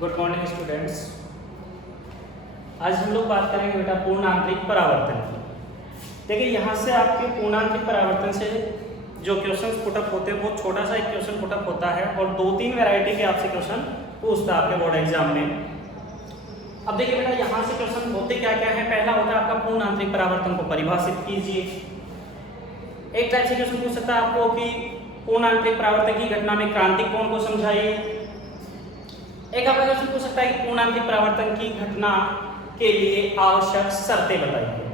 Good morning students. आज हम लोग बात करेंगे बेटा पूर्ण आंतरिक परावर्तन की। देखिए यहाँ से आपके पूर्ण आंतरिक परावर्तन से जो क्वेश्चन पुटअप होते हैं वो छोटा सा एक क्वेश्चन पुटअप होता है और 2-3 वैरायटी के आपसे क्वेश्चन पूछता है आपके बोर्ड एग्जाम में। अब देखिए बेटा यहाँ से क्वेश्चन होते क्या क्या है। पहला होता है आपका पूर्ण आंतरिक परावर्तन को परिभाषित कीजिए। एक टाइप से क्वेश्चन पूछ सकता है आपको कि पूर्ण आंतरिक परावर्तन की घटना में क्रांतिक कोण को समझाइए। एक आपका क्वेश्चन पूछ सकता है कि पूर्ण आंतरिक परावर्तन की घटना के लिए आवश्यक शर्तें बताइए।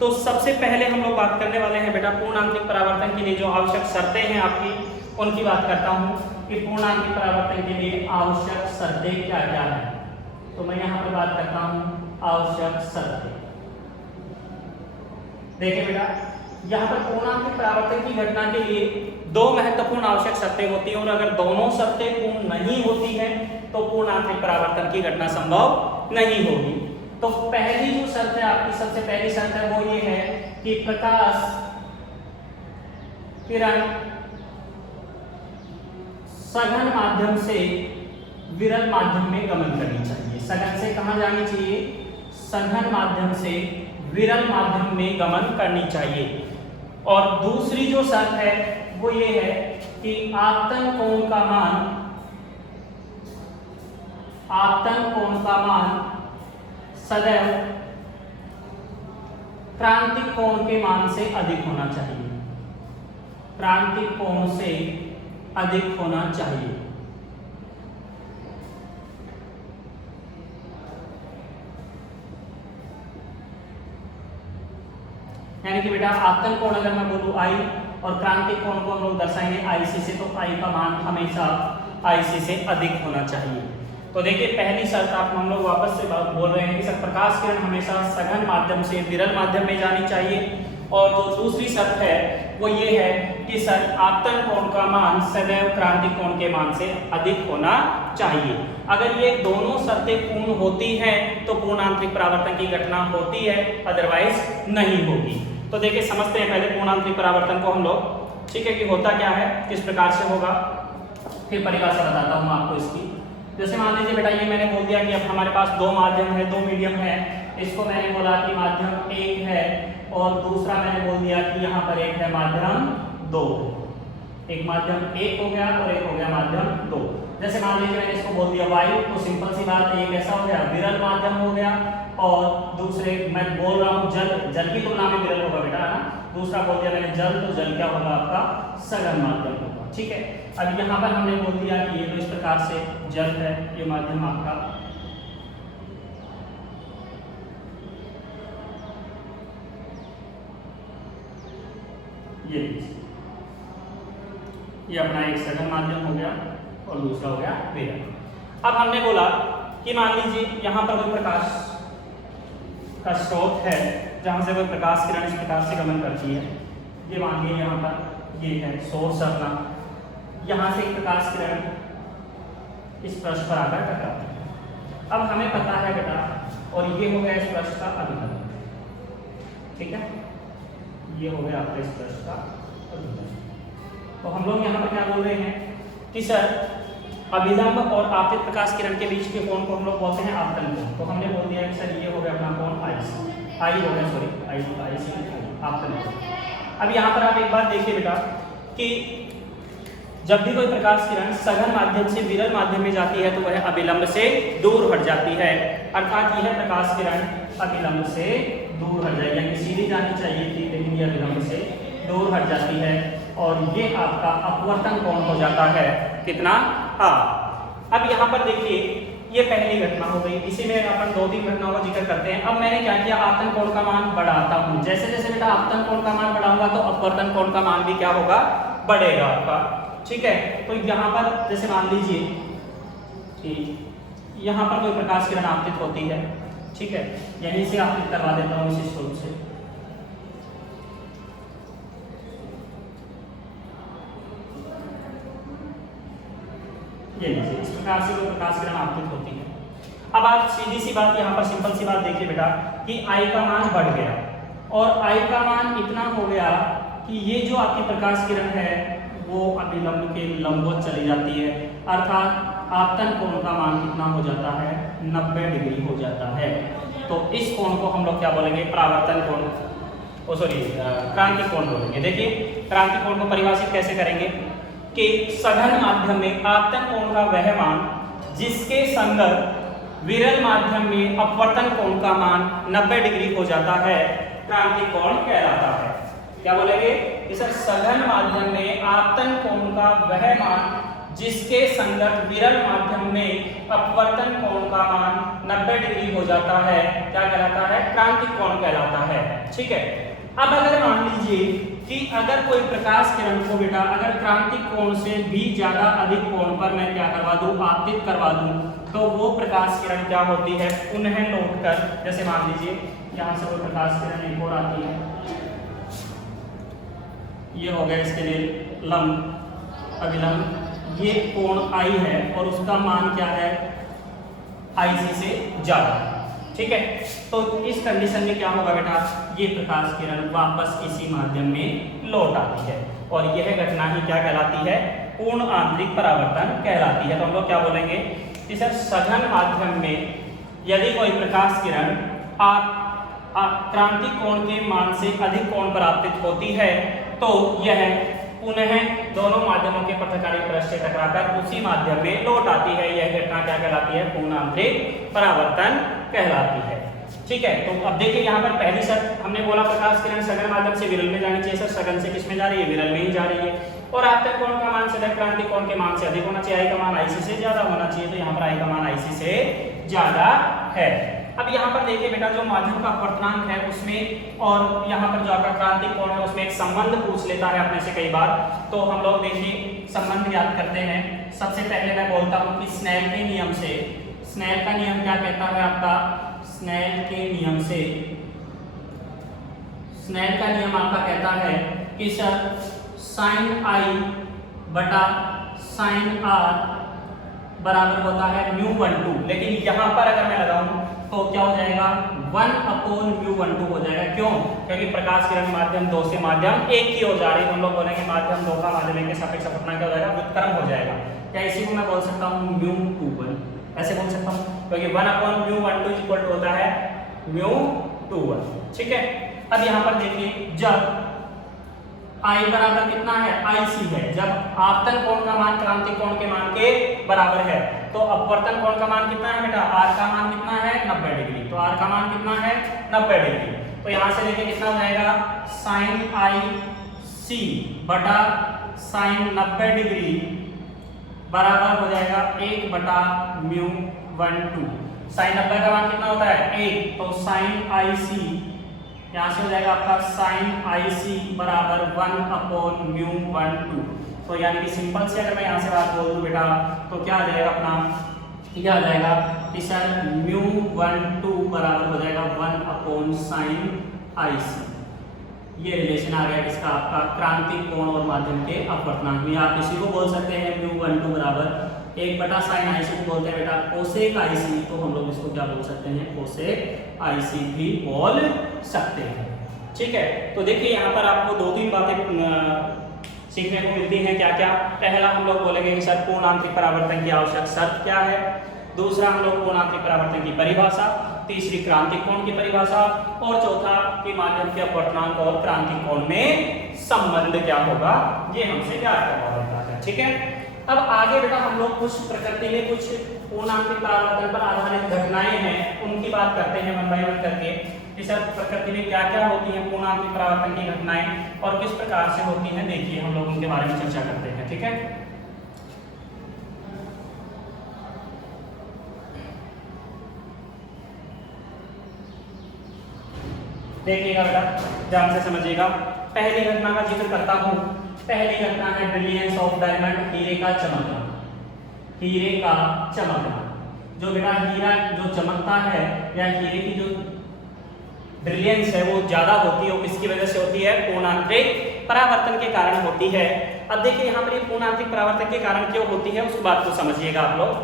तो सबसे पहले हम लोग बात करने वाले हैं बेटा पूर्ण आंतरिक परावर्तन के लिए जो आवश्यक शर्तें हैं आपकी, उनकी बात करता हूं कि पूर्ण आंतरिक परावर्तन के लिए आवश्यक शर्तें क्या क्या है। तो मैं यहाँ पर बात करता हूं आवश्यक शर्तें। देखिए बेटा यहाँ पर पूर्ण आंतरिक परावर्तन की घटना के लिए दो महत्वपूर्ण आवश्यक शर्तें होती हैं और अगर दोनों शर्तें पूर्ण नहीं होती हैं तो पूर्ण आंतरिक परावर्तन की घटना संभव नहीं होगी। तो पहली जो शर्त है आपकी, सबसे पहली शर्त है वो ये है कि प्रकाश किरण सघन माध्यम से विरल माध्यम में गमन करनी चाहिए। सघन से कहां जानी चाहिए? सघन माध्यम से विरल माध्यम में गमन करनी चाहिए। और दूसरी जो शर्त है वो ये है कि आपतन कोण का मान सदैव क्रांतिक कोण के मान से अधिक होना चाहिए। क्रांतिक कोण से अधिक होना चाहिए। यानी कि बेटा आपतन कोण अगर मैं बोलूं आई और क्रांतिक कोण को हम लोग दर्शाएंगे IC से, तो आई का मान हमेशा IC से अधिक होना चाहिए। तो देखिए पहली शर्त आप हम लोग वापस से बोल रहे हैं कि सर प्रकाश किरण हमेशा सघन माध्यम से विरल माध्यम में जानी चाहिए। और जो दूसरी शर्त है वो ये है कि सर आपतन कोण का मान सदैव क्रांतिक कोण के मान से अधिक होना चाहिए। अगर ये दोनों शर्तें पूर्ण होती हैं तो पूर्ण आंतरिक परावर्तन की घटना होती है, अदरवाइज नहीं होगी। तो देखिए समझते हैं पहले पूर्ण आंतरिक परावर्तन को हम लोग, ठीक है, कि होता क्या है, किस प्रकार से होगा, फिर परिभाषा बताता हूँ आपको इसकी। जैसे मान लीजिए बेटा ये मैंने बोल दिया कि अब हमारे पास दो माध्यम है, दो मीडियम है। इसको मैंने बोला कि माध्यम 1 है और दूसरा मैंने बोल दिया कि यहाँ पर एक है माध्यम 2। एक माध्यम 1 हो गया और एक हो गया माध्यम 2। जैसे मान लीजिए मैंने इसको बोल दिया वायु, तो सिंपल सी बात है, एक ऐसा हो गया विरल माध्यम हो गया और दूसरे मैं बोल रहा हूँ जल, जल की तुलना में विरल होगा बेटा, है ना। दूसरा बोल दिया मैंने जल, तो जल क्या होगा आपका सघन माध्यम होगा, ठीक है। अब यहाँ पर हमने बोल दिया कि ये तो इस प्रकार से जल है, ये माध्यम आपका ये अपना एक सघन माध्यम हो गया और दूसरा हो गया विरल। अब हमने बोला कि मान लीजिए यहाँ पर कोई प्रकाश का स्रोत है जहाँ से कोई प्रकाश किरण इस प्रकार से गमन करती है। ये मान लीजिए यहाँ पर ये है सोर्स अपना, यहाँ से एक प्रकाश किरण इस पृष्ठ पर आकर टकराती है। अब हमें पता है बेटा, और ये हो गया इस पृष्ठ का अभिलंब, ठीक है, ये हो गया आपका इस पृष्ठ का अभिलंब। तो हम लोग यहाँ पर क्या बोल रहे हैं कि सर अभिलंब और आपतित प्रकाश किरण के बीच के कोण को हम लोग बोलते हैं आपतन कोण। तो हमने बोल दिया कि सर ये हो गया अपना कोण आई हो गया, सॉरी IC आपतन कोण। अब यहाँ पर आप एक बात देखिए बेटा कि जब भी कोई प्रकाश किरण सघन माध्यम से विरल माध्यम में जाती है तो वह अभिलंब से दूर हट जाती है। अर्थात यह प्रकाश किरण अभिलंब से दूर हट जाएगी, यानी सीधी जानी चाहिए थी लेकिन ये अभिलंब से दूर हट जाती है और ये आपका अपवर्तन कोण हो जाता है। कितना? अब यहाँ पर देखिए ये पहली घटना हो गई, इसी में अपन 2-3 घटनाओं का जिक्र करते हैं। अब मैंने क्या किया, आपतन कोण का मान बढ़ाता हूँ। जैसे जैसे बेटा आपतन कोण का मान बढ़ाऊंगा तो अपवर्तन कोण का मान भी क्या होगा, बढ़ेगा आपका, ठीक है। तो यहाँ पर जैसे मान लीजिए कि यहाँ पर कोई प्रकाश किरण आपतित होती है, ठीक है, यहीं से आपतित करवा देता हूँ इसी स्रोत से। ये इस प्रकार से कोई प्रकाश किरण आपतित होती है। अब आप सीधी सी बात, यहाँ पर सिंपल सी बात देखिए बेटा कि I का मान बढ़ गया और I का मान इतना हो गया कि ये जो आपकी प्रकाश किरण है वो अभिलंब के लंबवत चली जाती है। अर्थात आपतन कोण का मान कितना हो जाता है, 90 डिग्री हो जाता है। तो इस कोण को हम लोग क्या बोलेंगे, परावर्तन कोण, क्रांति कोण बोलेंगे। देखिए क्रांति कोण को परिभाषित कैसे करेंगे कि सघन माध्यम में आपतन कोण का वह मान जिसके संगत विरल माध्यम में अपवर्तन कोण का मान 90 डिग्री हो जाता है, क्रांति कोण कहलाता है। क्या बोलेंगे, इस सघन माध्यम में आपतन कोण का वह मान जिसके संगत विरल माध्यम में अपवर्तन कोण का मान 90 डिग्री हो जाता है, क्या कहलाता है, क्रांति कोण कहलाता है। ठीक है। अब अगर मान लीजिए कि अगर कोई प्रकाश किरण को बेटा अगर क्रांति कोण से भी ज्यादा अधिक कोण पर मैं क्या करवा दूं, आपतित करवा दूं, तो वो प्रकाश किरण क्या होती है, पुनः लौट कर, जैसे मान लीजिए यहाँ से वो प्रकाश किरण एक और आती है, ये हो गया इसके लिए लंब अभिलंब, ये कोण आई है और उसका मान क्या है, IC से ज्यादा। ठीक है। तो इस कंडीशन में क्या होगा बेटा, ये प्रकाश किरण वापस इसी माध्यम में लौट आती है और यह घटना ही क्या कहलाती है, पूर्ण आंतरिक परावर्तन कहलाती है। तो हम लोग क्या बोलेंगे कि सर सघन माध्यम में यदि कोई प्रकाश किरण क्रांति कोण के मान से अधिक कोण पर आपतित होती है तो यह पुनः दोनों माध्यमों के पृथकारी पृष्ठ से टकराकर उसी माध्यम में लौट आती है। यह घटना क्या कहलाती है, पूर्ण आंतरिक परावर्तन कहलाती है। ठीक है। तो अब देखिए यहाँ पर पहली शर्त हमने बोला प्रकाश किरण सघन माध्यम से विरल में जानी चाहिए। सर सघन से किस में जा रही है, विरल में ही जा रही है। और आपतन कोण का मान से क्रांति कोण के मान से अधिक होना चाहिए, I का मान IC से ज्यादा होना चाहिए। तो यहाँ पर I का मान IC से ज्यादा है। अब यहाँ पर देखिए बेटा जो माध्यम का अपवर्तनांक है उसमें और यहाँ पर जो आपका क्रांति कोण है उसमें एक संबंध पूछ लेता है अपने से कई बार। तो हम लोग देखिए संबंध याद करते हैं। सबसे पहले मैं बोलता हूँ कि स्नेल के नियम से, स्नेल का नियम क्या कहता है आपका, स्नेल के नियम से, स्नेल का नियम आपका कहता है कि सर साइन I बटा साइन R बराबर होता है μ12। लेकिन यहाँ पर अगर मैं लगाऊं तो क्या हो जाएगा, 1/μ12 हो जाएगा। क्यों, क्योंकि प्रकाश किरण माध्यम 2 से माध्यम 1 की ओर जा रही है। हम लोग बोलेंगे माध्यम 2 का माध्यम 1 के सापेक्ष अपवर्तन क्या हो जाएगा, व्युत्क्रम हो जाएगा। क्या इसी को मैं बोल सकता हूँ μ21, ऐसे बोल सकता हूँ क्योंकि 1/μ12 होता है μ21। ठीक है। अब यहाँ पर देखिए जब I बराबर कितना है, IC है, जब आपतन कोण का मान क्रांति कोण के मान के बराबर है तो अपवर्तन कोण का मान कितना है बेटा, R का मान कितना है, 90 डिग्री। तो R का मान कितना है, 90 डिग्री। तो यहाँ से देखिए कितना हो जाएगा, साइन IC बटा साइन 90 डिग्री बराबर हो जाएगा 1/μ12। साइन 90 का मान कितना होता है, 1। तो साइन IC यहाँ से हो जाएगा आपका साइन IC बराबर 1/μ12। तो यानी कि सिंपल से अगर मैं यहाँ से बात बोल दूँ बेटा तो क्या आ जाएगा अपना, यह आ जाएगा कि सर μ12 बराबर हो जाएगा 1/sin IC। ये रिलेशन आ गया किसका, आपका क्रांति कोण और माध्यम के अपवर्तनांक में। आप इसी को बोल सकते हैं μ12 बराबर 1/sin IC को बोलते हैं बेटा कोसेक IC। तो हम लोग इसको क्या बोल सकते हैं, कोसेक IC भी बोल सकते हैं। ठीक है। तो देखिए यहाँ पर आपको 2-3 बातें सीखने को मिलती हैं। क्या क्या, पहला हम लोग बोलेंगे कि सर पूर्ण आंतरिक परावर्तन की आवश्यक शर्त क्या है, दूसरा हम लोग पूर्ण आंतरिक परावर्तन की परिभाषा, तीसरी क्रांति कोण की परिभाषा और चौथा कि माध्यम के अपवर्तनांक और क्रांति कोण में संबंध क्या होगा, ये हमसे ज्ञात करवा देता है। ठीक है। अब आगे बेटा हम लोग कुछ प्रकृति में कुछ पूर्ण आंतरिक परावर्तन पर आधारित घटनाएं हैं उनकी बात करते हैं 1 बाय 1 करके कि सर प्रकृति में क्या क्या होती है पूर्ण आंतरिक परावर्तन की घटनाएं और किस प्रकार से होती हैं। देखिए हम लोग उनके बारे में चर्चा करते हैं। ठीक है। देखिएगा बेटा ध्यान से समझिएगा। पहली घटना का जिक्र करता हूं। पहली घटना है ब्रिलियंस ऑफ डायमंड, हीरे का चमकना। हीरे का चमकना, जो बेटा हीरा जो चमकता है या हीरे की जो ब्रिलियंस है वो ज्यादा होती है, वो किसकी वजह से होती है, पूर्ण आंतरिक परावर्तन के कारण होती है। अब देखिए यहाँ पर ये पूर्ण आंतरिक परावर्तन के कारण क्यों होती है उस बात को समझिएगा आप लोग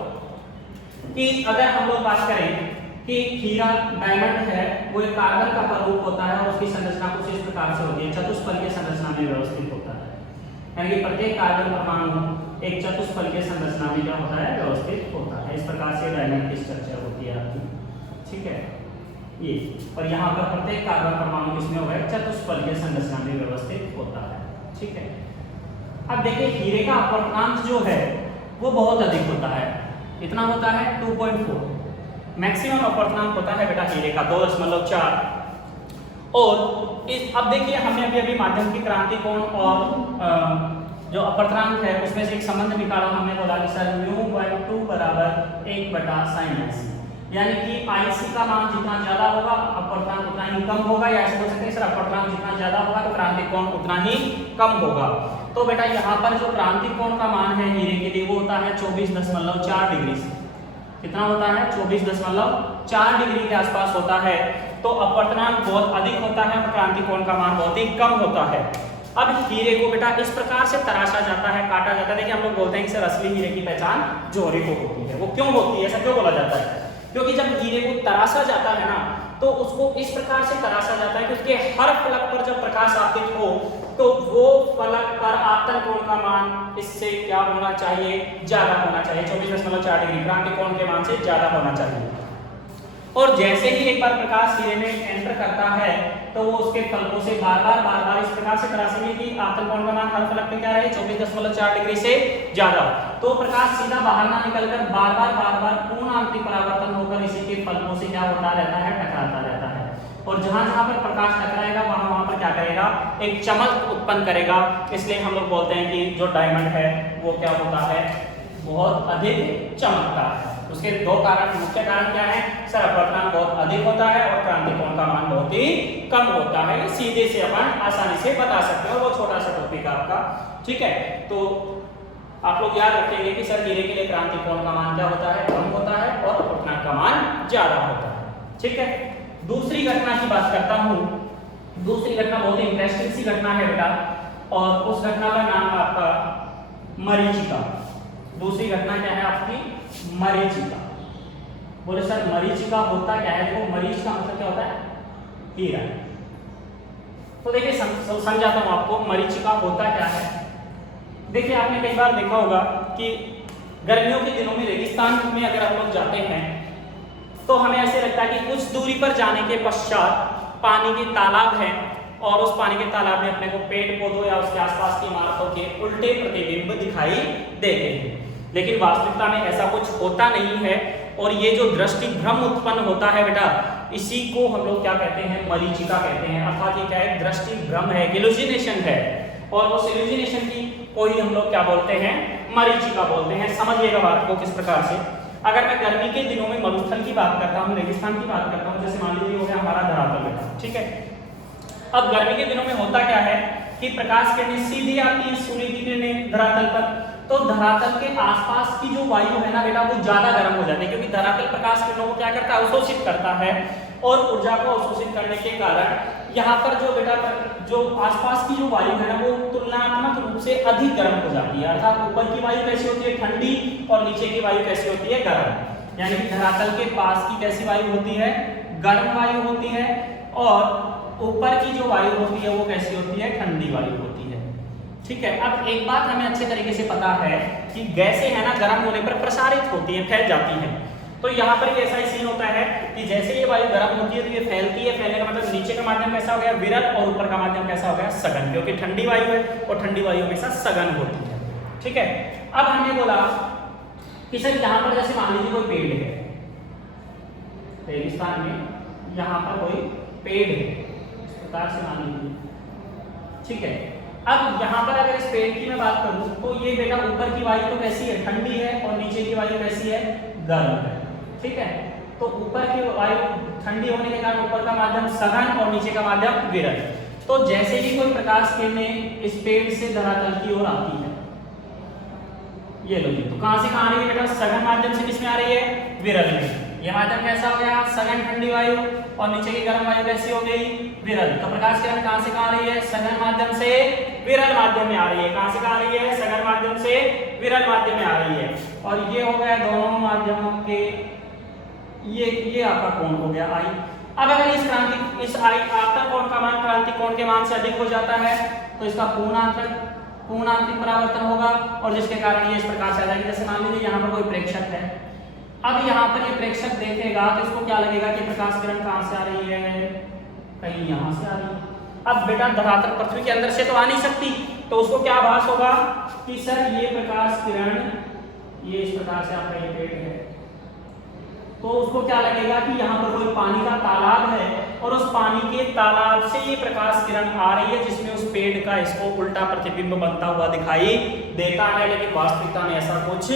कि अगर हम लोग बात करें कि हीरा डायमंड है वो एक कार्बन का स्वरूप होता है और उसकी संरचना कुछ इस प्रकार से होती है, चतुष्फलकीय संरचना में व्यवस्थित होता है। यानी कि प्रत्येक कार्बन परमाणु एक चतुष्फलकीय संरचना में क्या होता है, व्यवस्थित होता है। इस प्रकार से डायनामिक स्ट्रक्चर होती है आपकी, ठीक है ये। और यहाँ पर प्रत्येक कार्बन परमाणु किसमें होगा, चतुष्फलकीय संरचना में व्यवस्थित होता है, ठीक है। अब देखिए हीरे का अपवर्तनांक जो है वो बहुत अधिक होता है, कितना होता है 2.4 मैक्सिमम अपवर्तनांक होता है बेटा हीरे का 2.4। और इस अब देखिए हमने अभी माध्यम की क्रांति कोण और जो अपवर्तनांक है उसमें से एक संबंध निकाला। हमने बोला कि सर μ/2 बराबर 1/sin IC, यानी कि IC का मान जितना ज्यादा होगा अपवर्तनांक उतना ही कम होगा, या ऐसे बोल सकते हैं सर अपवर्तनांक जितना ज्यादा होगा तो क्रांति कोण उतना ही कम होगा। तो बेटा यहाँ पर जो क्रांति कोण का मान है हीरे के लिए वो होता है 24.4 डिग्री से, कितना होता है 24.4 डिग्री के आसपास होता है। तो अपवर्तनांक बहुत अधिक होता है और क्रांति कोण का मान बहुत ही कम होता है। अब हीरे को बेटा इस प्रकार से तराशा जाता है, काटा जाता है। देखिए हम लोग बोलते हैं कि सर असली हीरे की पहचान जोहरी को होती है। वो क्यों होती है, ऐसा क्यों बोला जाता है? क्योंकि जब हीरे को तराशा जाता है ना तो उसको इस प्रकार से तराशा जाता है कि उसके हर फलक पर जब प्रकाश आपतित हो तो वो फलक पर आपतन कोण का मान इससे क्या होना चाहिए, ज्यादा होना चाहिए, 24.4 डिग्री क्रांति कोण के मान से ज्यादा होना चाहिए। और जैसे ही एक बार प्रकाश हीरे में एंटर करता है तो वो उसके फलकों से बार बार इस प्रकार से तराशेंगे कि आपतन कोण का मान हर फलक पे क्या रहे 24.4 डिग्री से ज्यादा। तो प्रकाश सीधा बाहर ना निकलकर बार बार पूर्ण आंतरिक परावर्तन होकर इसी के फलकों से क्या होता रहता है, टकराता रहता है। और जहां पर प्रकाश टकराएगा वहां पर क्या करेगा, एक चमक उत्पन्न करेगा। इसलिए हम लोग बोलते हैं कि जो डायमंड है वो क्या होता है, बहुत अधिक चमकता है। उसके दो कारण, मुख्य कारण क्या है सर, अपवर्तनांक बहुत अधिक होता है और क्रांति कोण का मान बहुत ही कम होता है। ये सीधे से अपन आसानी से बता सकते हो, वो छोटा सा टॉपिक आपका, ठीक है। तो आप लोग याद रखेंगे कि सर हीरे के लिए क्रांति कोण का मान क्या होता है, कम होता है और अपवर्तनांक का मान ज्यादा होता है, ठीक है। दूसरी घटना की बात करता हूँ। दूसरी घटना बहुत ही इंटरेस्टिंग सी घटना है बेटा, और उस घटना का नाम है आपका मरीचिका। दूसरी घटना क्या है आपकी, मरीचिका। बोले सर मरीचिका होता क्या है? देखो मरीच का मतलब क्या होता है, हीरा। तो देखिए समझाता हूं आपको मरीचिका होता क्या है। देखिए आपने कई बार देखा होगा कि गर्मियों के दिनों में रेगिस्तान में अगर हम लोग जाते हैं तो हमें ऐसे लगता है कि कुछ दूरी पर जाने के पश्चात पानी के तालाब हैं और उस पानी के तालाब में अपने को पेड़ पौधों या उसके आसपास की इमारतों के उल्टे प्रतिबिंब दिखाई देते हैं। लेकिन वास्तविकता में ऐसा कुछ होता नहीं है। और ये जो दृष्टि भ्रम उत्पन्न होता है बेटा, इसी को हम लोग क्या कहते हैं, मरीचिका कहते हैं। अर्थात ये क्या है, दृष्टि भ्रम है, इल्यूजिनेशन है। और उस इल्यूजिनेशन की को ही हम लोग क्या बोलते हैं, मरीचिका बोलते हैं। समझिएगा बात को किस प्रकार से। अगर मैं गर्मी के दिनों में मरुस्थल की बात करता हूँ, रेगिस्तान की बात करता हूँ, जैसे मान लीजिए हो गया हमारा धरातल बेटा, ठीक है। अब गर्मी के दिनों में होता क्या है कि प्रकाश किरणें सीधी आती है, सूर्य की किरणें धरातल पर, तो धरातल के आसपास की जो वायु है ना बेटा वो ज्यादा गर्म हो जाती है, क्योंकि धरातल प्रकाश किरणों को क्या करता है, अवशोषित करता है। और ऊर्जा को अवशोषित करने के कारण यहाँ पर जो बेटा जो आसपास की जो वायु है ना वो तुलनात्मक रूप से अधिक गर्म हो जाती है। अर्थात ऊपर की वायु कैसी होती है, ठंडी, और नीचे की वायु कैसी होती है, गर्म। यानी कि धरातल के पास की कैसी वायु होती है, गर्म वायु होती है, और ऊपर की जो वायु होती है वो कैसी होती है, ठंडी वायु होती है, ठीक है। अब एक बात हमें अच्छे तरीके से पता है कि गैसें है ना गर्म होने पर प्रसारित होती हैं, फैल जाती हैं। तो यहाँ पर भी ऐसा ही सीन होता है कि जैसे ये वायु गर्म होती है तो ये फैलती है। फैलने का मतलब नीचे का माध्यम कैसा हो गया, विरल, और ऊपर का माध्यम कैसा हो गया, सघन, क्योंकि ठंडी वायु है और ठंडी वायु हमेशा सघन होती है, ठीक है। अब हमने बोला कि सर यहाँ पर जैसे मान लीजिए कोई पेड़ है रेगिस्तान में, यहाँ पर कोई पेड़ है, इस प्रकार से मान लीजिए, ठीक है। अब यहाँ पर अगर इस पेड़ की मैं बात करूं तो ये बेटा ऊपर की वायु तो कैसी है, ठंडी है, और नीचे की वायु कैसी है, गर्म है, ठीक है। तो ऊपर की वायु ठंडी होने के कारण ऊपर का माध्यम सघन और नीचे का माध्यम विरल। तो जैसे ही कोई प्रकाश किरणें इस पेड़ से धरातल की ओर आती है, ये लो जी, तो कहां से कहां आ रही है बेटा, सघन माध्यम से किसमें आ रही है, विरल में। ये माध्यम कैसा हो गया, सघन ठंडी वायु, और नीचे की गर्म वायु कैसी हो गई, विरल। तो प्रकाश किरण कहां से कहां आ रही है, सघन माध्यम से विरल माध्यम में आ रही है। कहां से कहां आ रही है, सघन माध्यम से विरल माध्यम में आ रही है। और ये हो गया दोनों माध्यमों के ये आपका कोण हो गया आई। अब अगर इस आई आपतन कोण का मान क्रांति कोण के मान से अधिक हो जाता है तो इसका पूर्णांतरक पूर्ण आंतरिक परावर्तन होगा और जिसके कारण ये इस प्रकार से आ जाएगी। जैसे मान लीजिए यहाँ पर कोई प्रेक्षक है, अब यहाँ पर ये प्रेक्षक देखेगा तो इसको क्या लगेगा कि प्रकाश किरण कहाँ से आ रही है, कहीं यहाँ से आ रही है। अब बेटा धरातल पृथ्वी के अंदर से तो आ नहीं सकती, तो उसको क्या आभास होगा कि सर ये प्रकाश किरण ये इस प्रकार से आपका ये पेड़ है, तो उसको क्या लगेगा कि यहाँ पर कोई पानी का तालाब है और उस पानी के तालाब से ये प्रकाश किरण आ रही है जिसमें उस पेड़ का इसको उल्टा प्रतिबिंब बनता हुआ दिखाई देता है। लेकिन वास्तविकता में ऐसा कुछ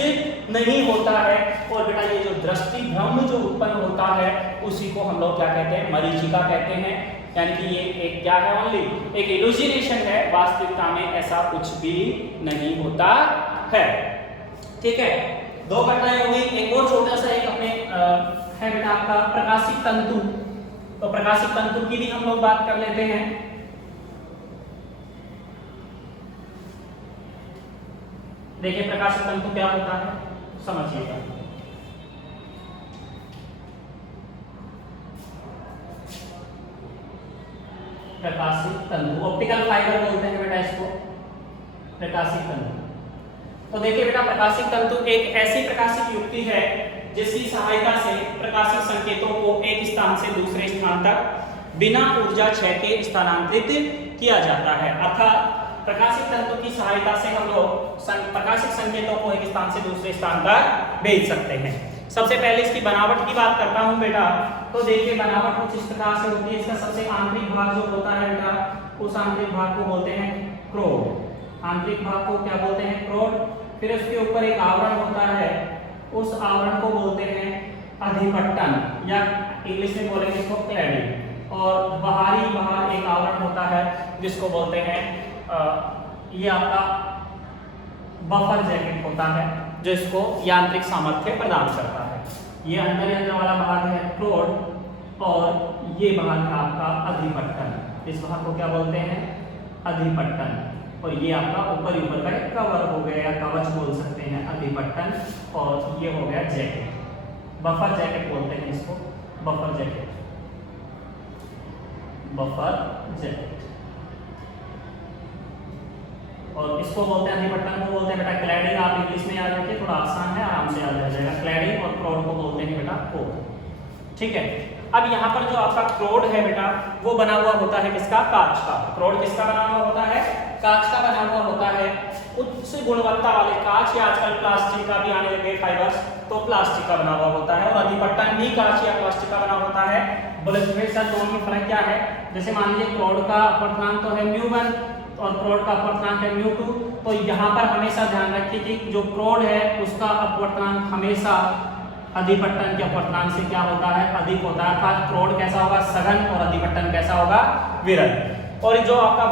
नहीं होता है। और बेटा ये जो दृष्टि भ्रम जो उत्पन्न होता है उसी को हम लोग क्या कहते हैं, मरीचिका कहते हैं। यानी कि ये एक क्या है, ओनली एक इल्यूजिनेशन है, वास्तविकता में ऐसा कुछ भी नहीं होता है। ठीक है, दो घटनाएं हो गई। एक और छोटा सा एक अपने है बेटा आपका प्रकाशिक तंतु, तो प्रकाशिक तंतु की भी हम लोग बात कर लेते हैं। देखिए प्रकाशिक तंतु क्या होता है, समझिएगा। प्रकाशिक तंतु ऑप्टिकल फाइबर बोलते हैं बेटा इसको, प्रकाशिक तंतु। तो देखिए बेटा प्रकाशिक तंतु एक ऐसी प्रकाशिक युक्ति है जिसकी सहायता से प्रकाशिक संकेतों को एक स्थान से दूसरे स्थान तक बिना ऊर्जा क्षय के स्थानांतरित किया जाता है। अर्थात प्रकाशिक तंतु की सहायता से हम लोग प्रकाशिक संकेतों को एक स्थान से दूसरे स्थान तक भेज सकते हैं। सबसे पहले इसकी बनावट की बात करता हूं बेटा। तो देखिए बनावट कुछ इस प्रकार से होती है। इसका सबसे आंतरिक भाग जो होता है बेटा, उस आंतरिक भाग को बोलते हैं क्रोड। आंतरिक भाग को क्या बोलते हैं, क्रोड। फिर उसके ऊपर एक आवरण होता है, उस आवरण को बोलते हैं अधिपट्टन, या इंग्लिश में बोलेंगे इसको क्लैडिंग। और बाहर एक आवरण होता है जिसको बोलते हैं ये आपका बफर जैकेट होता है, जो इसको यांत्रिक सामर्थ्य प्रदान करता है। ये अंदर वाला भाग है क्रोड और ये भाग है आपका अधिपट्टन। इस भाग को क्या बोलते हैं, अधिपट्टन। और ये आपका ऊपर का एक कवर हो गया या कवच बोल सकते हैं, अधिपट्टन। और ये हो गया जैकेट, बफर जैकेट बोलते हैं इसको, बफर जैकेट, बफर जैकेट। और इसको बोलते हैं अधिपट्टन को बोलते हैं बेटा क्लैडिंग। आप इंग्लिश में याद रखिए, थोड़ा आसान है, आराम से याद रह जाएगा। क्लैडिंग और क्रोड को बोलते हैं बेटा कोट। ठीक है, अब यहाँ पर जो आपका क्रोड है बेटा वो बना हुआ होता है किसका, कांच का। क्रोड किसका बना हुआ होता है, कांच का बना हुआ होता है। उच्च गुणवत्ता वाले कांच या आजकल प्लास्टिक का भी आने लगे फाइबर्स, तो प्लास्टिक का बना हुआ होता है। और अधिपट्टन भी कांच या प्लास्टिक का बना होता है। बोले सर दोनों में फर्क क्या है। जैसे मान लीजिए क्रोड का अपवर्तनांक तो है μ1 और क्रोड का अपवर्तनांक है μ2। तो यहाँ पर हमेशा ध्यान रखिए कि जो क्रोड है उसका अपवर्तनांक हमेशा अधिपट्टन के अपवर्तनांक से क्या होता है, अधिक होता है। अर्थात क्रोड कैसा होगा, सघन, और अधिपट्टन कैसा होगा, विरल। और जो आपका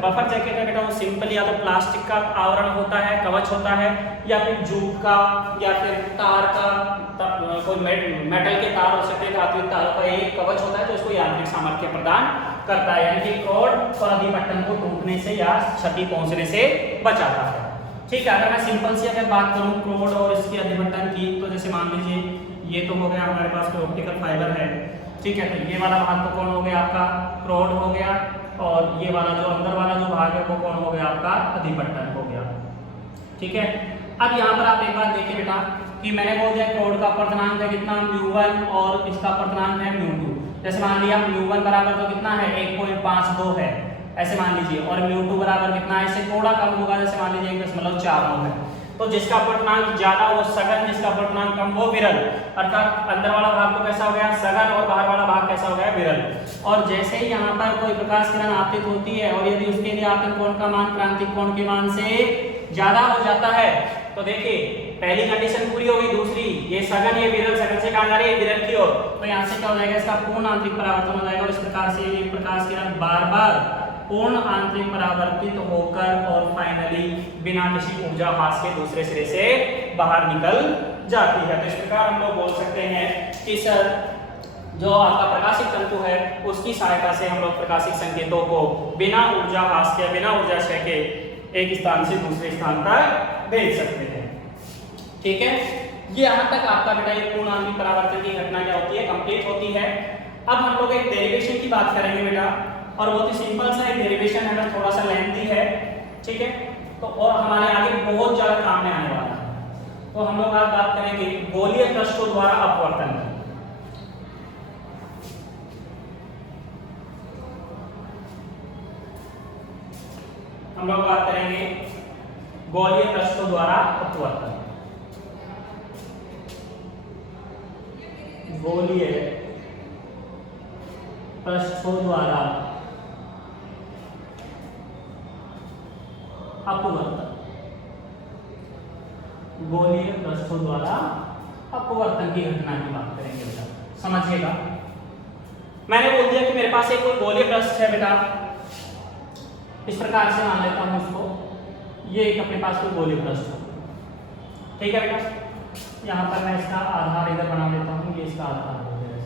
बफर जैकेट है बेटा वो सिंपल या तो प्लास्टिक का आवरण होता है, कवच होता है, या फिर जूट का, या फिर तार का, कोई मेटल के तार हो सकते हैं, धातु तारों का एक कवच होता है जो उसको यांत्रिक सामर्थ्य प्रदान करता है। यानी कि क्रोड और अधिपट्टन को टूटने से या क्षति पहुंचने से बचाता है। ठीक है, अगर मैं सिंपल सी अगर बात करूं क्रोड और इसकी अधिपट्टन की, तो जैसे मान लीजिए ये तो हो गया हमारे पास कोई ऑप्टिकल फाइबर है। ठीक है, तो ये वाला भाग तो कौन हो गया आपका, क्रोड हो गया। और ये वाला जो अंदर वाला जो भाग है वो कौन हो गया आपका, अधिपट्टन हो गया। ठीक है, अब यहाँ पर आप एक बात देखिए बेटा कि मैंने बोल दिया क्रोड का अपवर्तनांक है कितना, μ1, और इसका अपवर्तनांक है μ2। जैसे मान लिया μ1 बराबर तो कितना है 1.52 है, ऐसे मान लीजिए। और μ2 बराबर कितना है, इससे थोड़ा कम होगा, जैसे मान लीजिए 1.49 है। तो जिसका अपवर्तनांक ज्यादा वो सघन, जिसका अपवर्तनांक कम वो विरल। अर्थात अंदर वाला भाग तो कैसा हो गया, सघन, और बाहर वाला भाग कैसा हो गया, विरल। और जैसे ही यहाँ पर कोई प्रकाश किरण आपतित होती है और यदि उसके लिए आपतन कोण का मान क्रांतिक कोण के मान से ज्यादा हो जाता है, तो देखिए पहली कंडीशन पूरी हो गई। दूसरी, ये सघन, ये विरल, सघन से कहा जा रही है विरल की ओर, तो यहाँ से क्या हो जाएगा, इसका पूर्ण आंतरिक परावर्तन हो जाएगा। और इस प्रकार से ये प्रकाश किरण बार बार पूर्ण आंतरिक परावर्तित होकर और फाइनली बिना किसी ऊर्जा हास के दूसरे सिरे से बाहर निकल जाती है। तो इस प्रकार हम लोग बोल सकते हैं कि सर जो आपका प्रकाशिक तंतु है उसकी सहायता से हम लोग प्रकाशिक संकेतों को बिना ऊर्जा हास के, बिना ऊर्जा क्षय के एक स्थान से दूसरे स्थान तक भेज सकते हैं। ठीक है, ये यहाँ तक आपका बेटा ये पूर्ण आंतरिक परावर्तन की घटना क्या होती है, कंप्लीट होती है। अब हम लोग एक डेरिवेशन की बात करेंगे बेटा, और बहुत ही सिंपल सा एक डेरिवेशन है, थोड़ा सा लेंथी है। ठीक है, तो और हमारे आगे बहुत ज्यादा काम में आने वाला है। तो हम लोग आज बात करेंगे गोलीय पृष्ठों द्वारा अपवर्तन की। हम लोग बात करेंगे गोलीय पृष्ठों द्वारा अपवर्तन। गोलीय पृष्ठों द्वारा अपवर्तन। गोलीय पृष्ठों द्वारा अपवर्तन की घटना की बात करेंगे बेटा, समझिएगा। मैंने बोल दिया कि मेरे पास एक कोई गोलीय पृष्ठ है बेटा, इस प्रकार से मान लेता हूं उसको, ये एक अपने पास कोई गोलीय पृष्ठ है, ठीक है बेटा। यहां पर मैं इसका आधार इधर बना देता हूं, ये इसका आधार हो गया।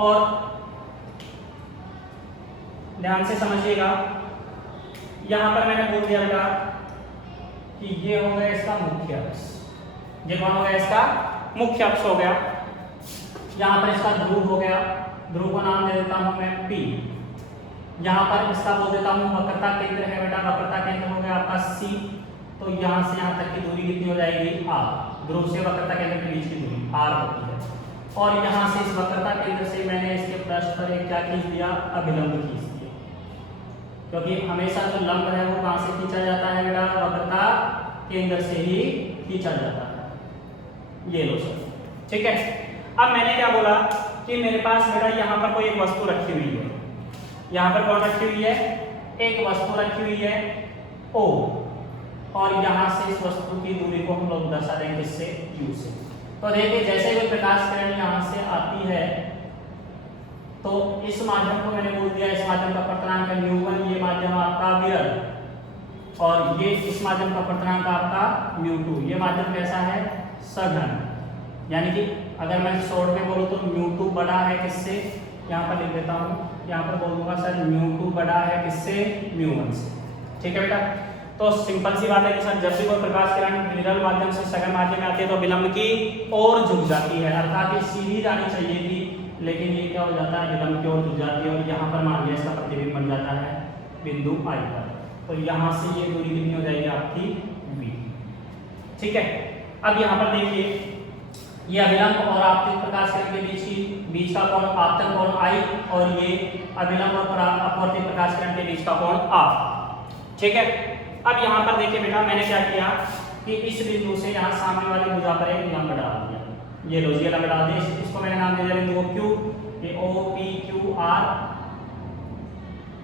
और ध्यान से समझिएगा, यहां पर मैंने बोल दिया बेटा कि ये हो गया इसका मुख्य अक्ष। ये कौन हो गया? इसका मुख्य अक्ष हो गया। यहां पर इसका ध्रुव हो गया, ध्रुव को नाम दे देता हूं मैं P। यहां पर इसका बोल देता हूं वक्रता केंद्र है बेटा, वक्रता केंद्र हो गया आपका C। तो यहां से यहां तक की दूरी कितनी हो जाएगी? R। ध्रुव से वक्रता केंद्र के बीच की दूरी R होती है। और यहां से इस वक्रता केंद्र से मैंने इसके पृष्ठ पर एक क्या खींच दिया? अभिलंब खींच दिया, क्योंकि हमेशा जो लंब है वो कहां से खींचा जाता है बेटा? वक्रता केंद्र से ही खींचा जाता है। ये लो सर, ठीक है। अब मैंने क्या बोला कि मेरे पास बेटा यहाँ पर कोई एक वस्तु रखी हुई है। यहाँ पर कौन रखी हुई है? एक वस्तु रखी हुई है O, और यहाँ से इस वस्तु की दूरी को हम लोग दर्शा देंगे किससे? U से। तो देखिए जैसे ही प्रकाश किरण यहाँ से आती है तो इस माध्यम को मैंने बोल दिया, इस माध्यम का अपवर्तनांक है μ1, ये माध्यम आपका विरल, और ये इस माध्यम का अपवर्तनांक आपका μ2। ये माध्यम कैसा है? सघन। यानी कि अगर मैं शॉर्ट में बोलूँ तो μ2 बड़ा है किससे? यहाँ पर लिख देता हूँ, यहाँ पर बोल दूंगा सर μ2 बड़ा है किससे? μ1 से, ठीक है बेटा। तो सिंपल सी बात है कि सर जब भी कोई प्रकाश किरण विरल माध्यम से सघन माध्यम में आती है तो विलंब की ओर झुक जाती है, अर्थात ये सीधी जानी चाहिए थी, लेकिन ये क्या हो जाता है? विलंब की ओर झुक जाती है। और यहाँ पर मान लिया इसका प्रतिबिंब बन जाता है बिंदु I पर। तो यहाँ से ये दूरी कितनी हो जाएगी आपकी? V, ठीक है। अब यहाँ पर देखिए ये अभिलंब और आपतित प्रकाश किरण के बीच का कोण आपतन कोण I, और ये अभिलंब और अपवर्तित प्रकाश किरण के बीच का कोण R, ठीक है। अब यहाँ पर देखिए बेटा मैंने क्या किया कि इस बिंदु से यहाँ सामने वाली भुजा पर एक लंब डाल दिया। ये लो, ये लंब डाल दिया, इसको मैंने नाम दे दिया बिंदु को Q। ये O P Q R,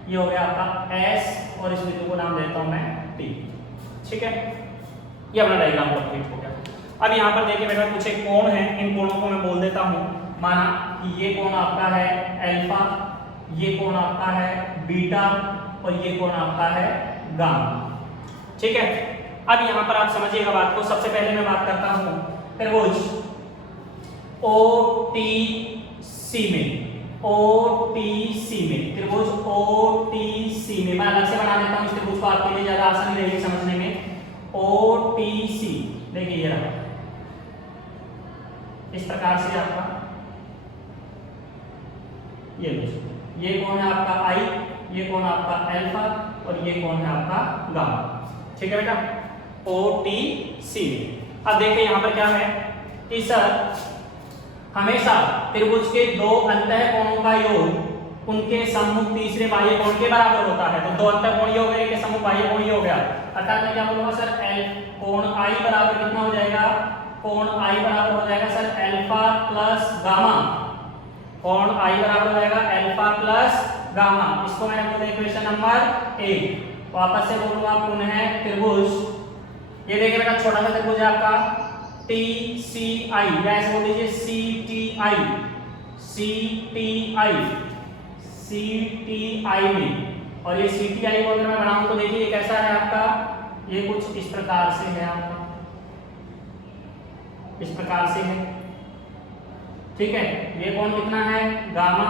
ये हो गया आपका S, और इस बिंदु को नाम देता हूं मैं T, ठीक है। ये अपना डायग्राम कंप्लीट हो गया। अब यहाँ पर देखिए बेटा कुछ एक कोण है, इन कोणों को मैं बोल देता हूँ। माना कि ये कोण आपका है अल्फा, ये कोण आपका है बीटा, और ये कोण आपका है गामा, ठीक है। अब यहाँ पर आप समझिएगा बात को। सबसे पहले मैं बात करता हूँ त्रिभुज OTC में, OTC में, त्रिभुज OTC में मैं अलग से बना देता हूँ इस त्रिभुज को, आपके लिए ज्यादा आसानी रहेगी समझने में। OTC देखिए ये रहा, इस प्रकार से आपका ये ये कोण है आपका I, ये कोण आपका अल्फा, और ये कोण है आपका गामा, ठीक है बेटा। OTC। अब देखिए यहाँ पर क्या है कि सर हमेशा त्रिभुज के दो अंतः कोणों का योग उनके सम्मुख तीसरे बाह्य कोण के बराबर होता है। तो दो अंतः कोण ये हो गए, के सम्मुख बाह्य कोण ये हो गया, अर्थात मैं क्या बोलूंगा सर? कोण I बराबर कितना हो जाएगा? कोण I बराबर हो जाएगा सर अल्फा प्लस गामा। कोण I बराबर हो जाएगा अल्फा प्लस गामा। इसको मैंने बोला इक्वेशन नंबर 1। वापस से बोलूंगा पुनः त्रिभुज, ये देखिए बेटा छोटा सा त्रिभुज है आपका TCI, या ऐसे बोल दीजिए CTI, CTI में। और ये CTI को अगर मैं बनाऊं तो देखिए ये कैसा है आपका? ये कुछ इस प्रकार से है आपका, इस प्रकार से है, ठीक है। ये कोण कितना है? गामा,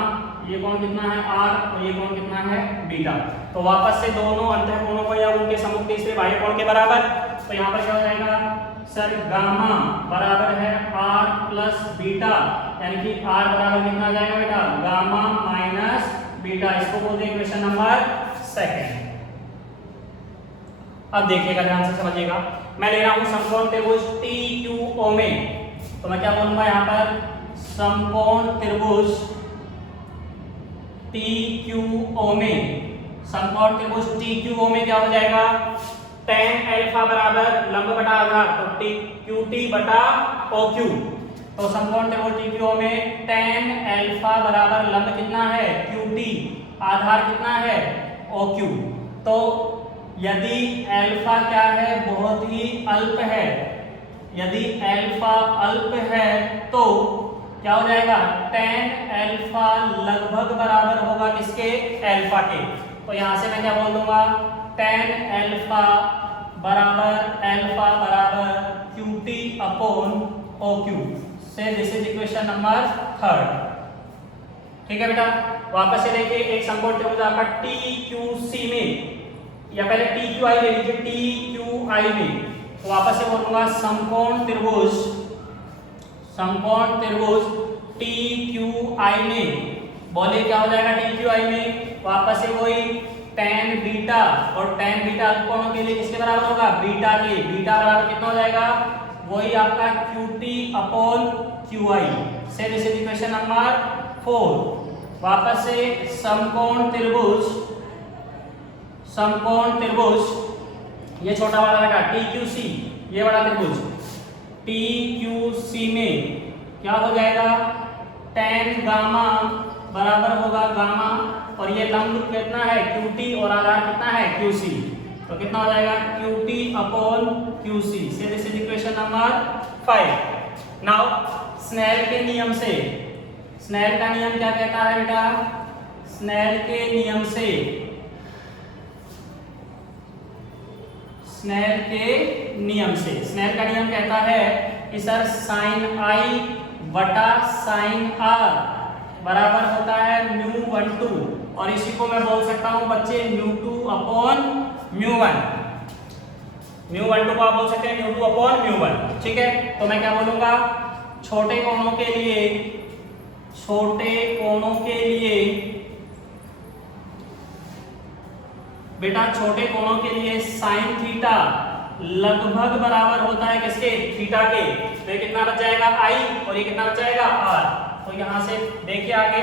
ये कोण कितना है? R, और ये कोण कितना है? बीटा। तो वापस से दोनों अंतः कोणों को या उनके सम्मुख तीसरे बाह्य कोण के बराबर। तो यहाँ पर क्या हो जाएगा सर? गामा बराबर है R प्लस बीटा, यानी कि R बराबर कितना आ जाएगा बेटा? Gamma minus beta. इसको बोलते हैं इक्वेशन नंबर 2। अब देखिएगा, ध्यान से समझिएगा। मैं ले रहा हूं समकोण त्रिभुज TQO में, तो मैं क्या बोलूंगा यहाँ पर, समकोण त्रिभुज TQO में, समकोण त्रिभुज TQO में क्या हो जाएगा, tan अल्फा बराबर लंब बटा आधार, तो QT बटा OQ। तो समकोण त्रिभुज TQO में tan अल्फा बराबर लंब कितना है, QT, आधार कितना है, OQ। तो यदि अल्फा क्या है, बहुत ही अल्प है, यदि अल्फा अल्प है तो क्या हो जाएगा, tan अल्फा लगभग बराबर होगा किसके, अल्फा के। तो यहां से मैं क्या बोल दूंगा, tan अल्फा बराबर QT अपॉन OQ। से दिस इज इक्वेशन नंबर 3। ठीक है बेटा, वापस से देखिए, एक समकोण त्रिभुज आपका TQC में, या पहले TQI ले लीजिए, TQI में, तो वापस से बोलूंगा समकोण त्रिभुज TQI में, बोले क्या हो जाएगा TQI में, वापस से वही tan बीटा, और tan बीटा अल्पकोणों के लिए किसके बराबर होगा, बीटा के, बीटा बराबर कितना हो जाएगा, वही आपका QT अपॉन QI। से दिस इज इक्वेशन नंबर 4। वापस से समकोण त्रिभुज ये छोटा वाला लगा TQC, ये बड़ा त्रिभुज TQC में क्या हो जाएगा, tan गामा बराबर होगा गामा, और ये लंब कितना है, QT, और आधार कितना है, QC। तो कितना हो जाएगा, QT अपॉन QC। से this is equation number 5। Now Snell के नियम से, स्नेल का नियम क्या कहता है बेटा, स्नेल के नियम से, स्नेल का नियम कहता है कि सर sin I बटा sin R बराबर होता है μ12, और इसी को मैं बोल सकता हूं बच्चे μ2 अपॉन μ1। μ12 को आप बोल सकते हैं μ2 अपॉन μ1। ठीक है, तो मैं क्या बोलूंगा, छोटे कोणों के लिए बेटा, छोटे कोणों के लिए sin थीटा लगभग बराबर होता है किसके, थीटा के। तो ये कितना बच जाएगा I, और ये कितना बच जाएगा R। तो यहां से देखिए आगे,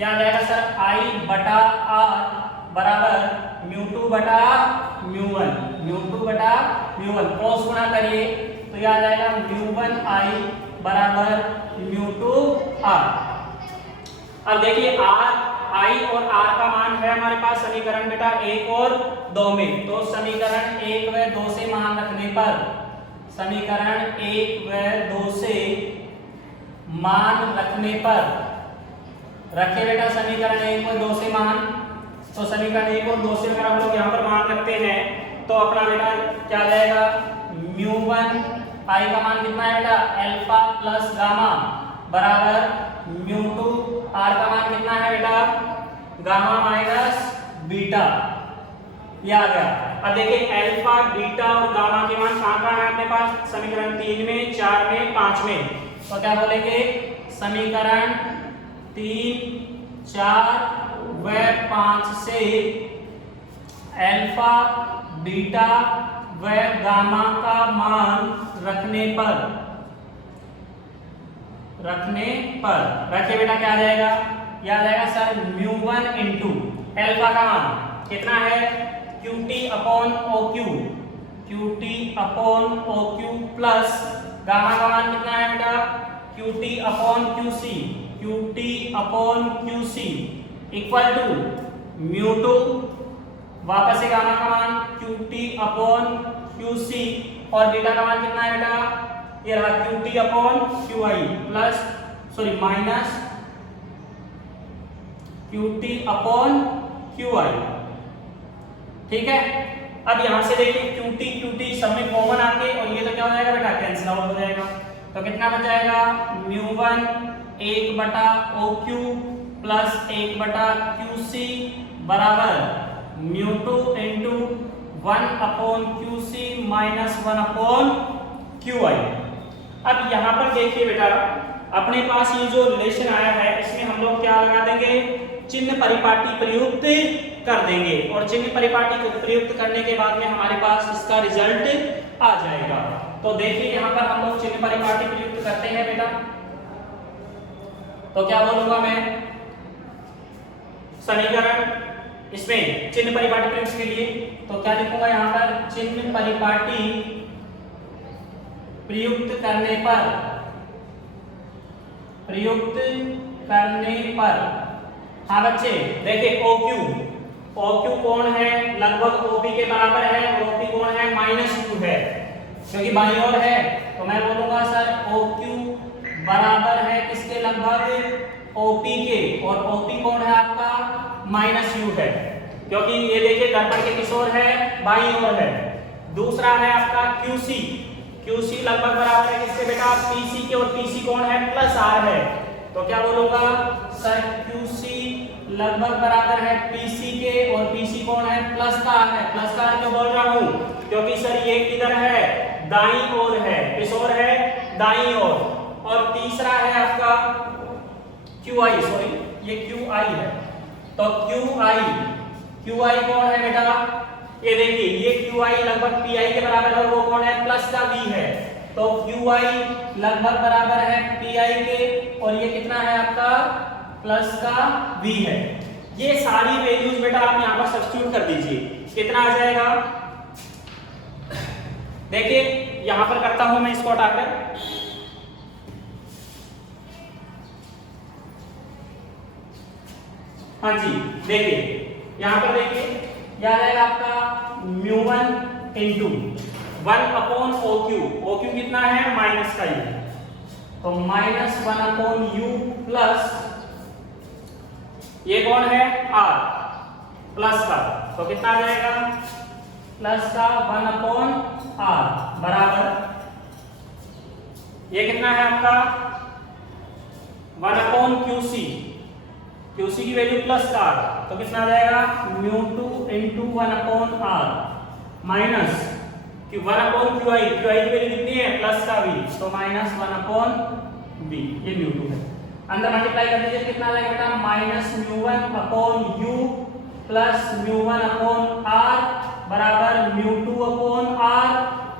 यहाँ जाएगा सर I बटा R बराबर μ2 बटा μ1, क्रॉस गुणा करिए तो यह आ जाएगा μ1 I बराबर μ2 R। अब देखिए I और R का मान है हमारे पास समीकरण बेटा 1 और 2 में। तो समीकरण 1 व 2 से मान रखने पर, समीकरण 1 व 2 से मान रखने पर, रखे बेटा समीकरण 1 व 2 से मान, तो समीकरण 1 और 2 से अगर हम लोग यहाँ पर मान रखते हैं तो अपना बेटा क्या आ जाएगा, μ1 I का मान कितना है बेटा, अल्फा प्लस गामा बराबर μ2 R का मान कितना है बेटा, गामा माइनस बीटा। ये आ गया। अब देखिए अल्फा, बीटा और गामा के मान कहाँ है अपने पास, समीकरण 3 में, 4 में, 5 में। तो क्या बोलेंगे, समीकरण 3, 4 व 5 से अल्फा, बीटा व गामा का मान रखने पर रखे बेटा क्या आ जाएगा, यह आ जाएगा सर μ1 इंटू अल्फा का मान कितना है, QT upon OQ plus gamma का मान कितना है बेटा, QT upon QC equal to μ2, वापस से गामा का मान QT अपॉन QC, और बीटा का मान कितना है बेटा, ये रहा QT upon QI minus QT upon QI। ठीक है, अब यहां से देखिए QT सब में कॉमन आके, और ये तो क्या हो जाएगा बेटा, कैंसिल आउट हो जाएगा। तो कितना बच जाएगा, μ1 1 बटा OQ प्लस 1 बटा QC बराबर μ2 into 1 upon QC minus 1 upon QI। अब यहाँ पर देखिए बेटा, अपने पास ये जो रिलेशन आया है इसमें हम लोग क्या लगा देंगे, चिन्ह परिपाटी प्रयुक्त कर देंगे और चिन्ह परिपाटी को प्रयुक्त करने के बाद में हमारे पास इसका रिजल्ट आ जाएगा। तो देखिए यहाँ पर हम लोग चिन्ह परिपाटी प्रयुक्त करते हैं बेटा। तो क्या बोलूंगा मैं, समीकरण इसमें चिन्ह परिपाटी प्रयुक्त के लिए तो क्या लिखूंगा यहाँ पर, चिन्ह परिपाटी प्रयुक्त करने पर हाँ बच्चे देखिए OQ कोण है लगभग OP के बराबर है और OP कोण है -Q है क्योंकि बाईं ओर है। तो मैं बोलूंगा सर OQ बराबर है किसके, लगभग OP के, और OP कोण है आपका -U है क्योंकि ये देखिए दर्पण के किस ओर है, बाईं ओर है। दूसरा है आपका QC लगभग बराबर है किसके बेटा, PC के, और PC कोण है +R है। तो क्या बोलूंगा सर, QC लगभग बराबर है PC के और PC कोण है +R है। +R क्यों बोल रहा हूं, क्योंकि सर ये किधर है, दाईं ओर है, किस ओर है, दाईं ओर। और तीसरा है आपका QI, सॉरी ये QI है। तो QI कौन है बेटा, ये देखिए ये QI लगभग PI के बराबर है और वो कौन है, प्लस का V है। तो QI लगभग बराबर है PI के और ये कितना है आपका, प्लस का V है। ये सारी वैल्यूज बेटा आप यहाँ पर सब्स्टिट्यूट कर दीजिए, कितना आ जाएगा, देखिए यहां पर करता हूं मैं इसको हटाकर, हाँ जी देखिए यहां पर देखिए क्या रहेगा आपका μ1 इंटू 1/OQ, OQ कितना है माइनस का ही, तो -1/U प्लस ये कौन है R प्लस का, तो कितना आ जाएगा प्लस का 1/R बराबर ये कितना है आपका 1/QC, QC की वैल्यू प्लस का R, तो कितना आ जाएगा μ2 into 1/R minus 1/QI, QI की वैल्यू कितनी है प्लस का V, तो -1/V, ये μ2 है। अंदर मल्टीप्लाई कर दीजिए, कितना आ जाएगा बेटा -μ1/U प्लस μ1/R बराबर μ2/R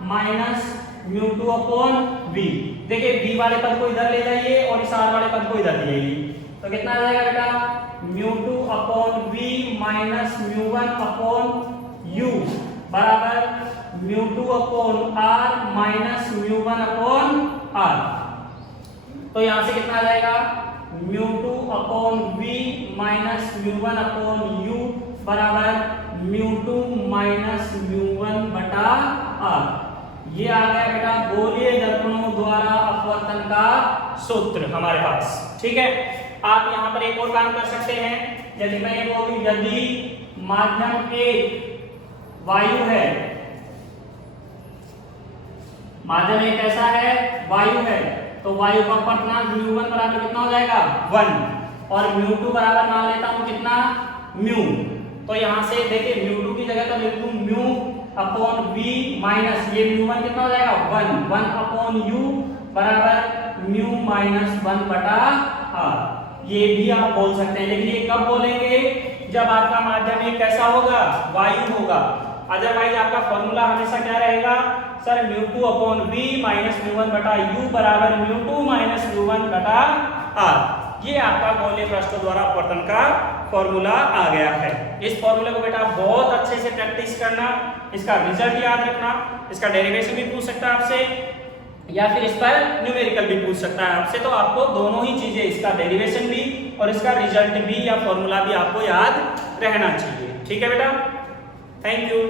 माइनस μ2/V। देखिए V वाले पद को इधर ले जाइए और इस R वाले पद को इधर ले जाइए, तो कितना आ जाएगा बेटा μ2/V माइनस μ1/U बराबर μ2/R माइनस μ1/R। तो यहां से कितना आ जाएगा μ2/V माइनस μ1/U बराबर μ2 माइनस μ1/R। ये आ गया बेटा गोलीय दर्पणों द्वारा अपवर्तन का सूत्र हमारे पास, ठीक है। आप यहाँ पर एक और काम कर सकते हैं, यदि मैं ये बोलूं यदि माध्यम एक वायु है, माध्यम एक ऐसा है वायु है, तो वायु का अपवर्तनांक μ1 बराबर कितना हो जाएगा 1 और μ2 बराबर मान लेता हूं कितना μ। तो यहां से देखिए μ2 की जगह तो लिख दूं μ/V माइनस ये μ1 कितना हो जाएगा 1/U बराबर μ-1/R। ये भी आप बोल सकते हैं, लेकिन ये कब बोलेंगे जब आपका माध्यम एक कैसा होगा वायु होगा। अदरवाइज आपका फॉर्मूला हमेशा क्या रहेगा सर μ2/V माइनस μ1/U बराबर μ2 माइनस μ1/R। ये आपका गोलीय पृष्ठ द्वारा अपवर्तन का फॉर्मूला आ गया है। इस फॉर्मूले को बेटा बहुत अच्छे से प्रैक्टिस करना, इसका रिजल्ट याद रखना, इसका डेरिवेशन भी पूछ सकता है आपसे या फिर इस पर न्यूमेरिकल भी पूछ सकता है आपसे। तो आपको दोनों ही चीजें, इसका डेरिवेशन भी और इसका रिजल्ट भी या फॉर्मूला भी आपको याद रहना चाहिए, ठीक है बेटा। Thank you.